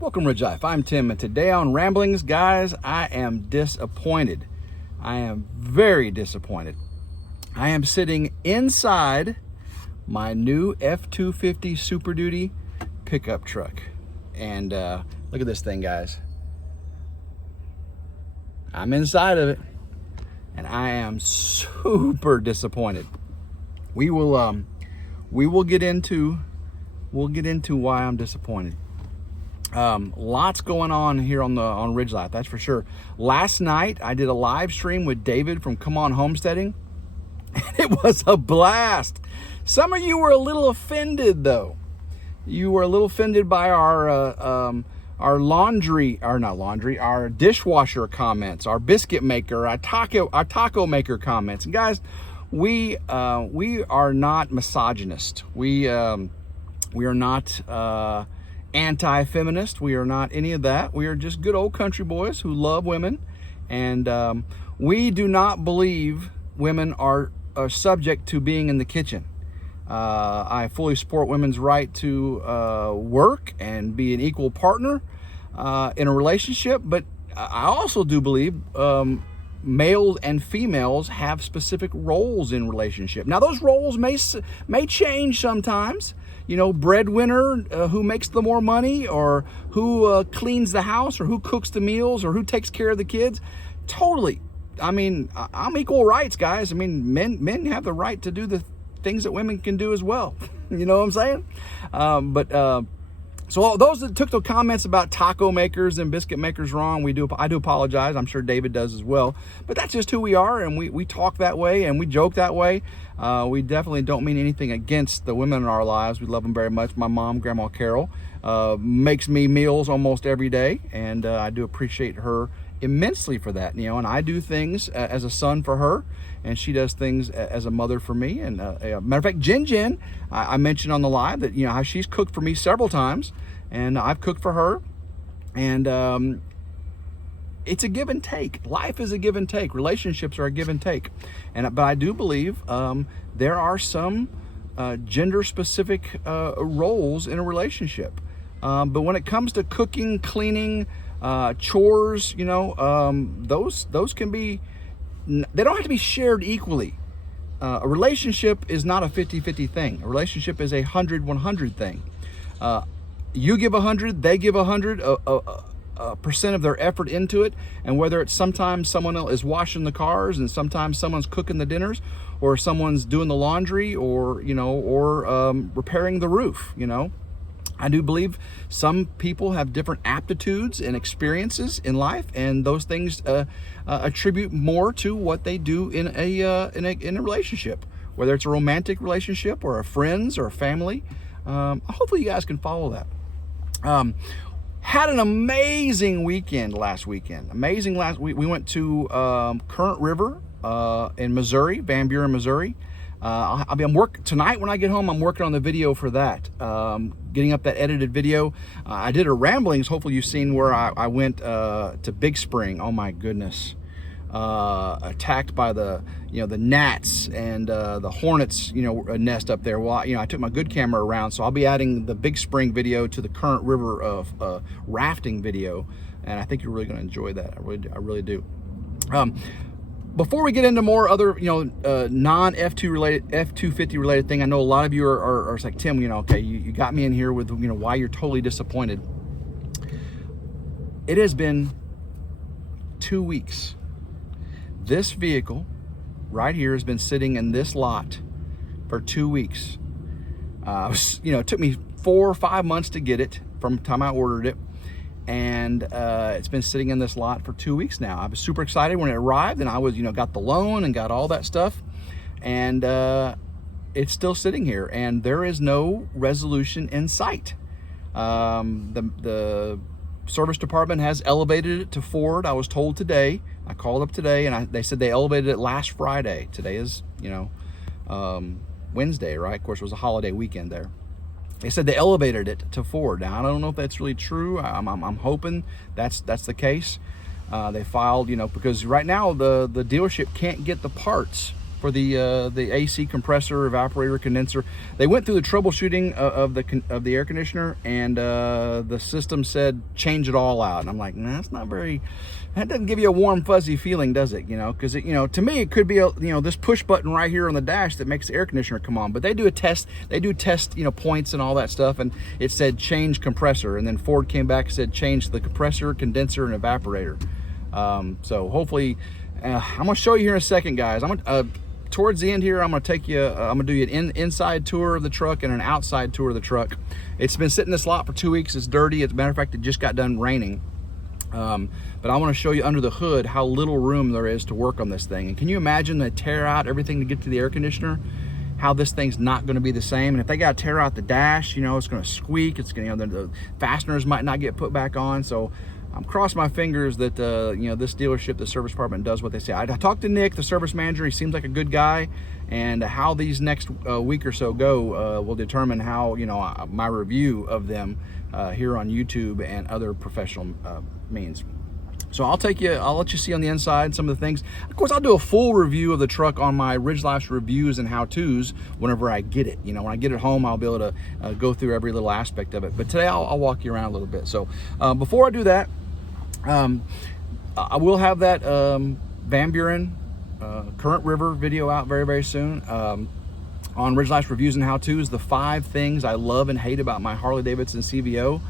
Welcome RidgeLife. I'm Tim, and today on Ramblings, guys, I am disappointed. I am very disappointed. I am sitting inside my new F-250 Super Duty pickup truck. And look at this thing, guys. I'm inside of it, and I am super disappointed. We will get into why I'm disappointed. Lots going on here on RidgeLife, that's for sure. Last night I did a live stream with David from Come On Homesteading, and it was a blast. Some of you were a little offended, though. You were a little offended by our dishwasher comments, our biscuit maker, our taco maker comments. And guys, we are not misogynist. We are not anti-feminist. We are not any of that. We are just good old country boys who love women, and we do not believe women are subject to being in the kitchen. I fully support women's right to work and be an equal partner in a relationship, but I also do believe males and females have specific roles in relationship. Now, those roles may change sometimes. You know, breadwinner, who makes the more money, or who cleans the house, or who cooks the meals, or who takes care of the kids. Totally. I mean, I'm equal rights, guys. I mean, men have the right to do the things that women can do as well. You know what I'm saying? So those that took the comments about taco makers and biscuit makers wrong, I do apologize. I'm sure David does as well. But that's just who we are, and we talk that way, and we joke that way. We definitely don't mean anything against the women in our lives. We love them very much. My mom, Grandma Carol, makes me meals almost every day, and I do appreciate her immensely for that. You know, and I do things as a son for her, and she does things as a mother for me. And matter of fact, Jen, I mentioned on the live that, you know, how she's cooked for me several times, and I've cooked for her, and it's a give and take. Life is a give and take. Relationships are a give and take. But I do believe there are some gender-specific roles in a relationship. But when it comes to cooking, cleaning, chores, you know, those can be, they don't have to be shared equally. A relationship is not a 50-50 thing. A relationship is a 100-100 thing. You give 100, they give 100% of their effort into it, and whether it's sometimes someone else is washing the cars, and sometimes someone's cooking the dinners, or someone's doing the laundry, or repairing the roof. You know, I do believe some people have different aptitudes and experiences in life, and those things attribute more to what they do in a relationship, whether it's a romantic relationship or a friends or a family. Hopefully you guys can follow that. Had an amazing weekend last weekend. We went to Current River in Missouri, Van Buren, Missouri. I'm working tonight when I get home. I'm working on the video for that, getting up that edited video. I did a Ramblings. Hopefully you've seen where I went to Big Spring. Oh my goodness. Attacked by the gnats and the hornets, nest up there. Well, I took my good camera around, so I'll be adding the Big Spring video to the Current River rafting video, and I think you're really going to enjoy that. I really do. Before we get into more other, non F-250 related thing, I know a lot of you are like, Tim, okay, you got me in here with, why you're totally disappointed. It has been 2 weeks. This vehicle right here has been sitting in this lot for 2 weeks. It took me 4 or 5 months to get it from the time I ordered it. And it's been sitting in this lot for 2 weeks now. I was super excited when it arrived, and I was, got the loan and got all that stuff. And it's still sitting here, and there is no resolution in sight. The service department has elevated it to Ford. I was told today. I called up today, and they said they elevated it last Friday. Today is, Wednesday, right? Of course, it was a holiday weekend there. They said they elevated it to Ford. Now, I don't know if that's really true. I'm hoping that's the case. They filed, because right now the dealership can't get the parts for the AC compressor, evaporator, condenser. They went through the troubleshooting of the air conditioner, and the system said change it all out. And I'm like, nah, that's not very. That doesn't give you a warm fuzzy feeling, does it? You know, because to me it could be this push button right here on the dash that makes the air conditioner come on. But they do a test. They do test points and all that stuff, and it said change compressor, and then Ford came back and said change the compressor, condenser, and evaporator. So hopefully, I'm gonna show you here in a second, guys. I'm gonna towards the end here, I'm gonna take you. I'm gonna do you an inside tour of the truck and an outside tour of the truck. It's been sitting in this lot for 2 weeks. It's dirty. As a matter of fact, it just got done raining. But I want to show you under the hood how little room there is to work on this thing. And can you imagine they tear out everything to get to the air conditioner? How this thing's not going to be the same. And if they got to tear out the dash, it's going to squeak. It's going to, the fasteners might not get put back on. So I'm crossing my fingers that this dealership, the service department, does what they say. I talked to Nick, the service manager. He seems like a good guy, and how these next week or so go will determine how my review of them here on YouTube and other professional means. So I'll let you see on the inside some of the things. Of course, I'll do a full review of the truck on my RidgeLife's reviews and how-tos whenever I get it. When I get it home, I'll be able to go through every little aspect of it. But today I'll walk you around a little bit. So before I do that, I will have that Van Buren Current River video out very, very soon. On RidgeLife's reviews and how-tos, the 5 things I love and hate about my Harley-Davidson CVO.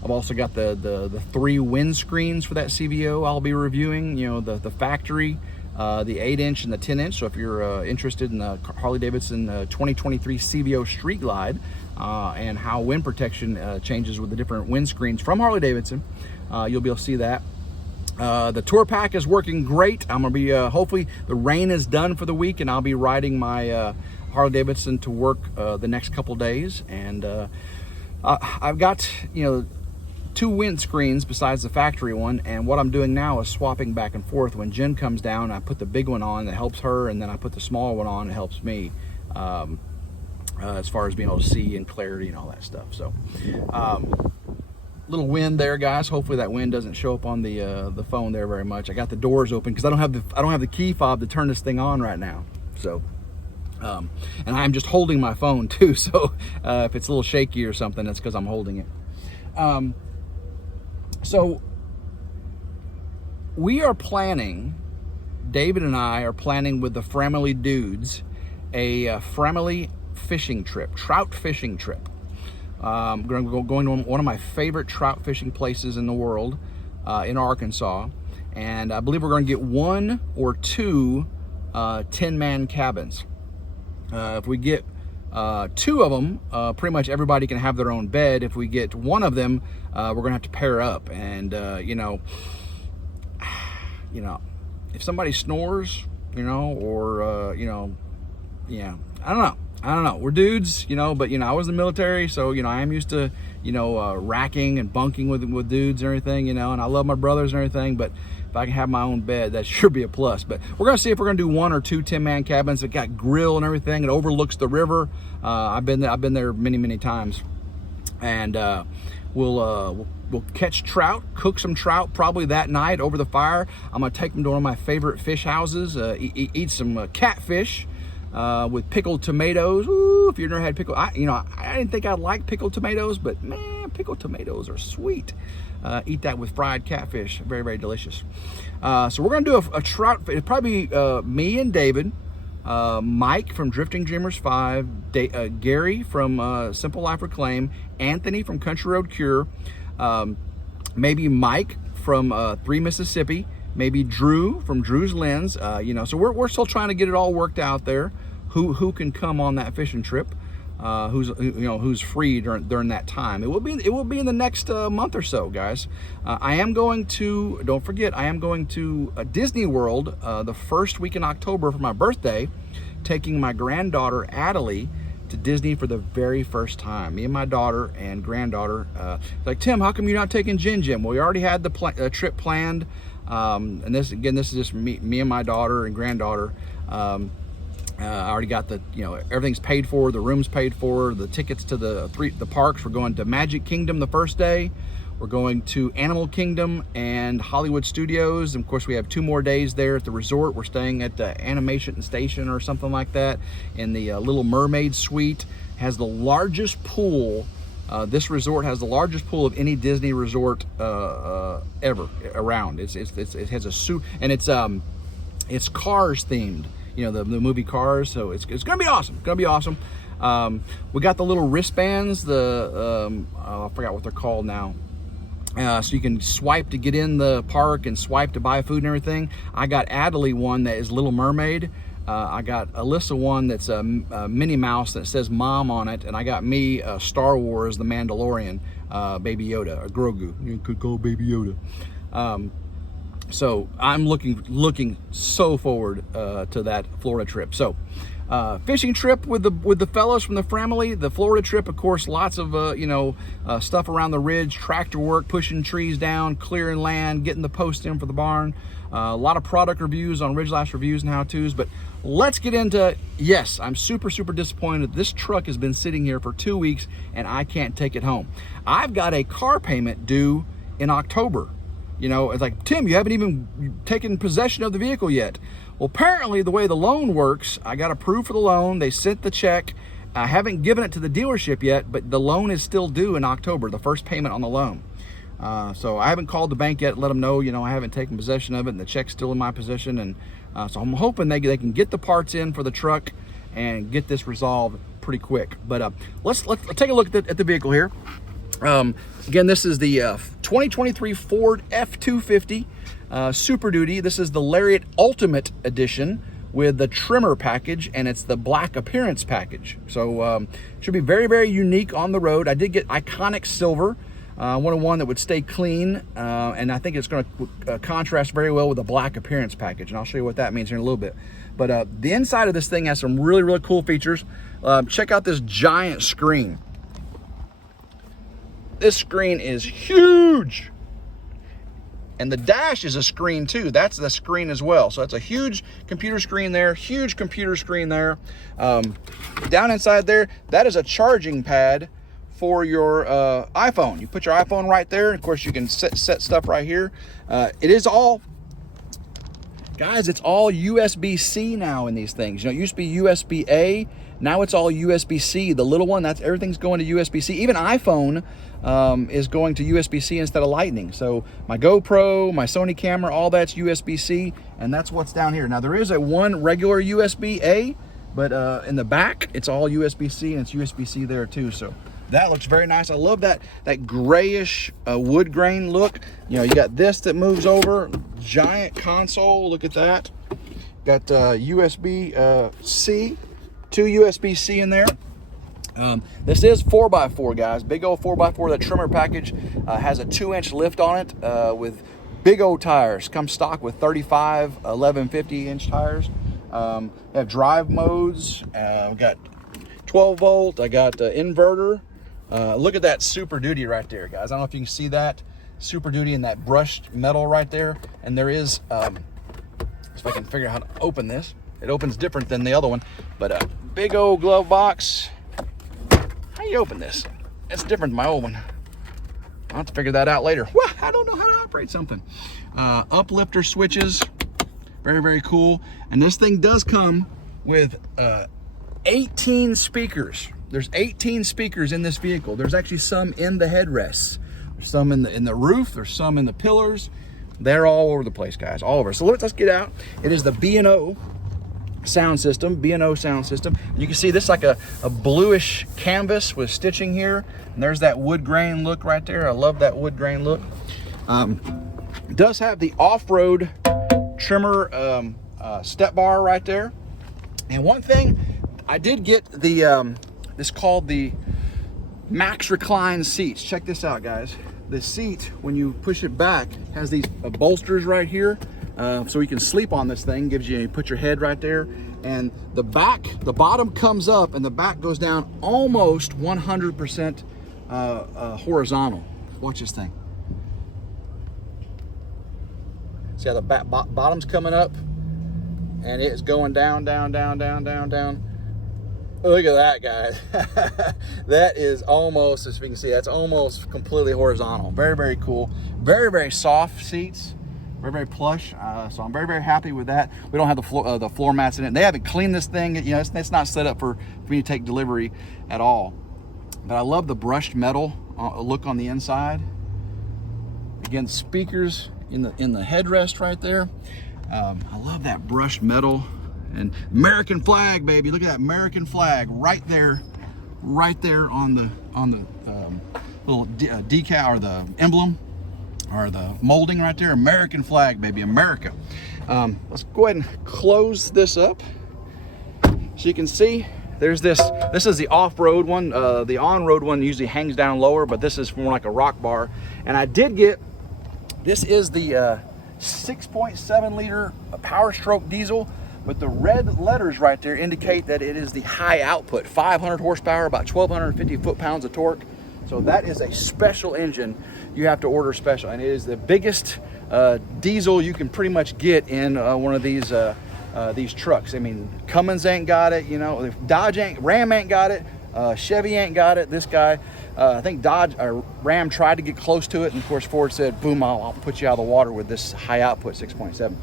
I've also got the 3 windscreens for that CVO I'll be reviewing, the factory, the 8-inch and the 10-inch. So if you're interested in the Harley-Davidson 2023 CVO Street Glide and how wind protection changes with the different windscreens from Harley-Davidson, you'll be able to see that. The tour pack is working great. I'm gonna be hopefully the rain is done for the week, and I'll be riding my Harley-Davidson to work the next couple days. And I've got 2 windscreens besides the factory one, and what I'm doing now is swapping back and forth. When Jen comes down, I put the big one on that helps her, and then I put the small one on that helps me as far as being able to see and clarity and all that stuff. So little wind there, guys. Hopefully that wind doesn't show up on the phone there very much. I got the doors open because I don't have the key fob to turn this thing on right now. So and I'm just holding my phone too, so if it's a little shaky or something, that's because I'm holding it. So we are planning, David and I are planning with the Family dudes, a family fishing trip, trout fishing trip. I'm going to go to one of my favorite trout fishing places in the world, in Arkansas, and I believe we're going to get 1 or 2 10-man cabins. If we get 2 of them, pretty much everybody can have their own bed. If we get 1 of them, we're gonna have to pair up. And if somebody snores, or yeah, I don't know. We're dudes, but I was in the military, so I am used to racking and bunking with dudes and everything, and I love my brothers and everything, but if I can have my own bed, that sure be a plus. But we're gonna see if we're gonna do 1 or 2 10-man cabins that got grill and everything. It overlooks the river. I've been there many times, and we'll catch trout, cook some trout probably that night over the fire. I'm gonna take them to one of my favorite fish houses, eat some catfish with pickled tomatoes. Ooh, if you've never had pickled, I didn't think I'd like pickled tomatoes, but man, pickled tomatoes are sweet. Eat that with fried catfish, very, very delicious. So we're gonna do a trout. It'll probably be me and David, Mike from Drifting Dreamers 5, Gary from Simple Life Reclaim, Anthony from Country Road Cure, maybe Mike from 3 Mississippi, maybe Drew from Drew's Lens. So we're still trying to get it all worked out there. Who can come on that fishing trip? Who's free during that time. It will be in the next month or so, guys. I am going to, don't forget, I am going to Disney World the first week in October for my birthday, taking my granddaughter Adelie to Disney for the very first time. Me and my daughter and granddaughter. Like, Tim, how come you're not taking Jim? Well, we already had the trip planned, and this is just me and my daughter and granddaughter. I already got everything's paid for, the room's paid for, the tickets to the parks. We're going to Magic Kingdom the first day. We're going to Animal Kingdom and Hollywood Studios. And of course, we have 2 more days there at the resort. We're staying at the Animation Station or something like that in the Little Mermaid Suite. Has the largest pool. This resort has the largest pool of any Disney resort ever around. It has a suit, and it's Cars themed. You know, the movie Cars. So it's gonna be awesome. It's gonna be awesome. We got the little wristbands. I forgot what they're called now. So you can swipe to get in the park and swipe to buy food and everything. I got Adelie one that is Little Mermaid. I got Alyssa one that's a Minnie Mouse that says Mom on it, and I got me Star Wars, The Mandalorian, Baby Yoda, or Grogu. You could call Baby Yoda. So I'm looking so forward to that Florida trip. So fishing trip with the fellows from the family. The Florida trip, of course, lots of stuff around the ridge, tractor work, pushing trees down, clearing land, getting the post in for the barn. A lot of product reviews on RidgeLife Reviews and How-Tos. But let's get into, yes, I'm super disappointed. This truck has been sitting here for 2 weeks and I can't take it home. I've got a car payment due in October. You know, it's like, Tim, you haven't even taken possession of the vehicle yet. Well, apparently the way the loan works, I got approved for the loan. They sent the check. I haven't given it to the dealership yet, but the loan is still due in October, the first payment on the loan. So I haven't called the bank yet, let them know, I haven't taken possession of it and the check's still in my possession. And so I'm hoping they can get the parts in for the truck and get this resolved pretty quick. But let's take a look at the vehicle here. Again, this is the 2023 Ford F-250 Super Duty. This is the Lariat Ultimate Edition with the Tremor package, and it's the black appearance package. So should be very unique on the road. I did get Iconic Silver. I wanted one that would stay clean, and I think it's going to contrast very well with the black appearance package, and I'll show you what that means here in a little bit. But the inside of this thing has some really cool features. Check out this giant screen. This screen is huge, and the dash is a screen too. That's the screen as well. So it's a huge computer screen there, huge computer screen there. Down inside there, that is a charging pad for your iPhone. You put your iPhone right there. Of course, you can set stuff right here. It is all, guys, it's all USB-C now in these things. You know, it used to be USB-A. Now it's all USB-C. The little one, that's everything's going to USB-C. Even iPhone is going to USB-C instead of Lightning. So my GoPro, my Sony camera, all that's USB-C, and that's what's down here. Now there is one regular USB-A, but in the back it's all USB-C, and it's USB-C there too. So that looks very nice. I love that grayish wood grain look. You know, you got this that moves over, giant console. Look at that. Got USB-C. 2 USB-C in there. This is 4x4, guys. Big old 4x4. The Tremor package has a 2-inch lift on it with big old tires. Comes stock with 35 1150-inch tires. They have drive modes. We got 12 volt. I got inverter. Look at that Super Duty right there, guys. I don't know if you can see that Super Duty in that brushed metal right there. And there is, if I can figure out how to open this. It opens different than the other one, but a big old glove box. How you open this? It's different than my old one. I'll have to figure that out later. Well, I don't know how to operate something. Uplifter switches, very cool. And this thing does come with 18 speakers. There's 18 speakers in this vehicle. There's actually some in the headrests. There's some in the roof. There's some in the pillars. They're all over the place, guys, all over. So let's get out. It is the B&O sound system, B&O sound system. You can see this like a bluish canvas with stitching here. And there's that wood grain look right there. I love that wood grain look. It does have the off-road Tremor step bar right there. And one thing, I did get the, this called the Max Recline seats. Check this out, guys. The seat, when you push it back, has these bolsters right here. So you can sleep on this thing. You put your head right there, and the bottom comes up and the back goes down almost 100% horizontal. Watch this thing. See how the bottom's coming up, and it's going down. Look at that, guys. That is almost, as you can see, that's almost completely horizontal. Very, very cool. Very, very soft seats. Very, very plush. So I'm very, very happy with that. We don't have the floor mats in it. They haven't cleaned this thing. You know, it's not set up for me to take delivery at all. But I love the brushed metal look on the inside. Again, speakers in the headrest right there. I love that brushed metal. And American flag, baby. Look at that American flag right there on the little decal, or the emblem, or the molding right there. American flag, baby, America. Let's go ahead and close this up. So you can see there's this is the off-road one. The on-road one usually hangs down lower, but this is more like a rock bar. And I did get, this is the 6.7 liter Power Stroke diesel. But the red letters right there indicate that it is the high output, 500 horsepower, about 1,250 foot-pounds of torque. So that is a special engine. You have to order special, and it is the biggest diesel you can pretty much get in one of these trucks. I mean, Cummins ain't got it, you know, Ram ain't got it, Chevy ain't got it. This guy, I think Ram tried to get close to it, and of course Ford said, boom, I'll put you out of the water with this high output 6.7.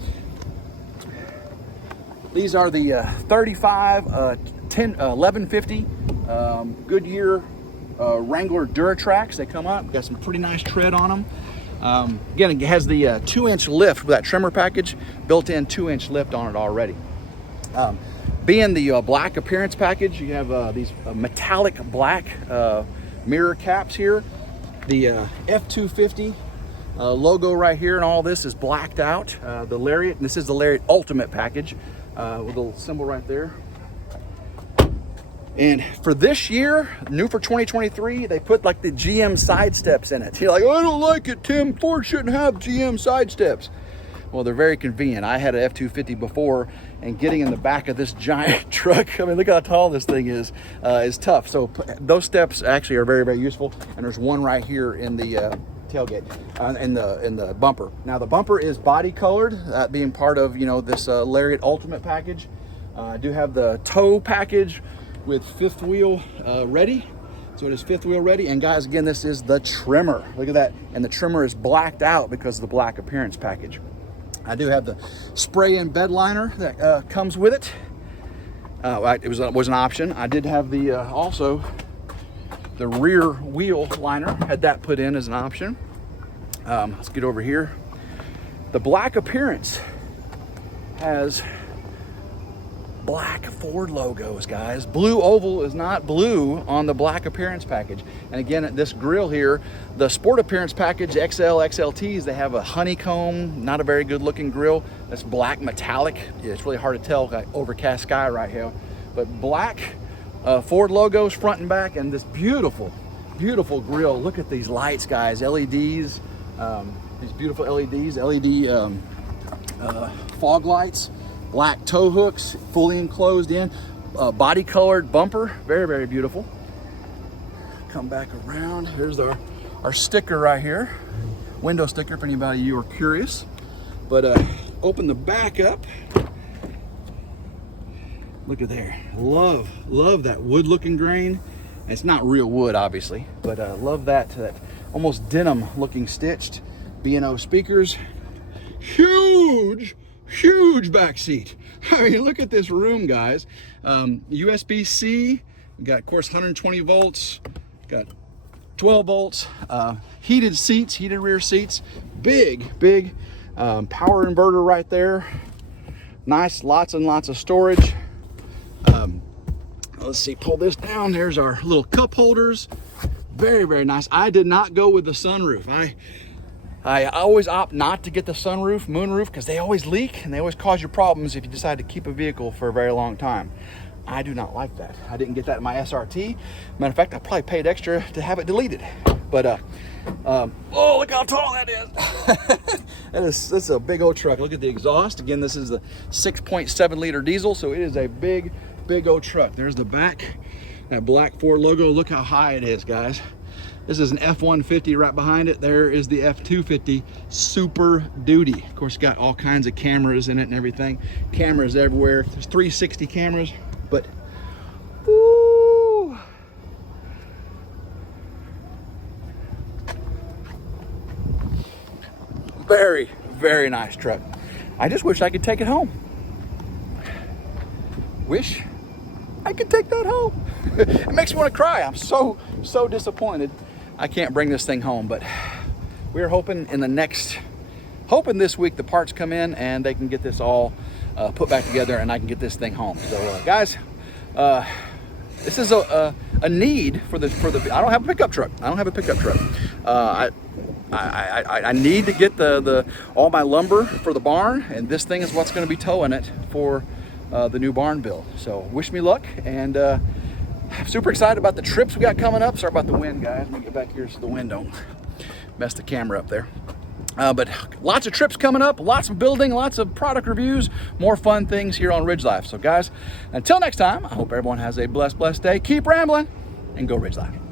These are the 35 1150 Goodyear Wrangler Duratrax. They come up, got some pretty nice tread on them. Again, it has the 2-inch lift with that Tremor package, built-in 2-inch lift on it already. Being the black appearance package, you have these metallic black mirror caps here. The F-250 logo right here, and all this is blacked out. The Lariat, and this is the Lariat Ultimate package. With a little symbol right there. And for this year, new for 2023, they put like the GM side steps in it. You're like, I don't like it, Tim. Ford shouldn't have GM side steps. Well, they're very convenient. I had an F-250 before, and getting in the back of this giant truck, I mean, look how tall this thing is tough. So those steps actually are very, very useful. And there's one right here in the tailgate, in the bumper. Now the bumper is body colored, that being part of, you know, this Lariat Ultimate package. I do have the tow package with fifth wheel ready, so it is fifth wheel ready. And guys, again, this is the Tremor. Look at that, and the Tremor is blacked out because of the black appearance package. I do have the spray-in bed liner that comes with it. It was an option. I did have the also the rear wheel liner, had that put in as an option. Let's get over here. The black appearance has black Ford logos, guys. Blue oval is not blue on the black appearance package. And again, this grille here, the Sport Appearance package, XLTs, they have a honeycomb, not a very good looking grille. That's black metallic. It's really hard to tell, got overcast sky right here. But black Ford logos front and back, and this beautiful, beautiful grille. Look at these lights, guys. LEDs, these beautiful LEDs, LED fog lights, black tow hooks, fully enclosed in, body colored bumper, very, very beautiful. Come back around. Here's our sticker right here, window sticker if anybody you are curious. But open the back up. Look at there. Love that wood looking grain. And it's not real wood, obviously, but love that almost denim looking stitched B&O speakers. Huge back seat. I mean, look at this room, guys. USB-C, got, of course, 120 volts, got 12 volts, heated seats, heated rear seats, big power inverter right there. Nice, lots and lots of storage. Let's see, pull this down. There's our little cup holders. Very, very nice. I did not go with the sunroof. I always opt not to get the sunroof, moonroof, because they always leak and they always cause you problems if you decide to keep a vehicle for a very long time. I do not like that. I didn't get that in my SRT. Matter of fact, I probably paid extra to have it deleted. But oh, look how tall that is. That's a big old truck. Look at the exhaust. Again, this is the 6.7 liter diesel, so it is a big old truck. There's the back, that black Ford logo. Look how high it is, guys. This is an F-150 right behind it. There is the F-250 Super Duty. Of course, got all kinds of cameras in it and everything. Cameras everywhere. There's 360 cameras, but woo, Very, very nice truck. I just wish I could take it home. Wish I could take that home. It makes me want to cry. I'm so disappointed I can't bring this thing home, but we're hoping hoping this week the parts come in and they can get this all put back together and I can get this thing home. So guys, this is a need for the, I don't have a pickup truck. I need to get all my lumber for the barn, and this thing is what's going to be towing it for the new barn build. So wish me luck, and I'm super excited about the trips we got coming up. Sorry about the wind, guys. Let me get back here so the wind don't mess the camera up there. But lots of trips coming up, lots of building, lots of product reviews, more fun things here on RidgeLife. So guys, until next time, I hope everyone has a blessed day. Keep rambling and go RidgeLife.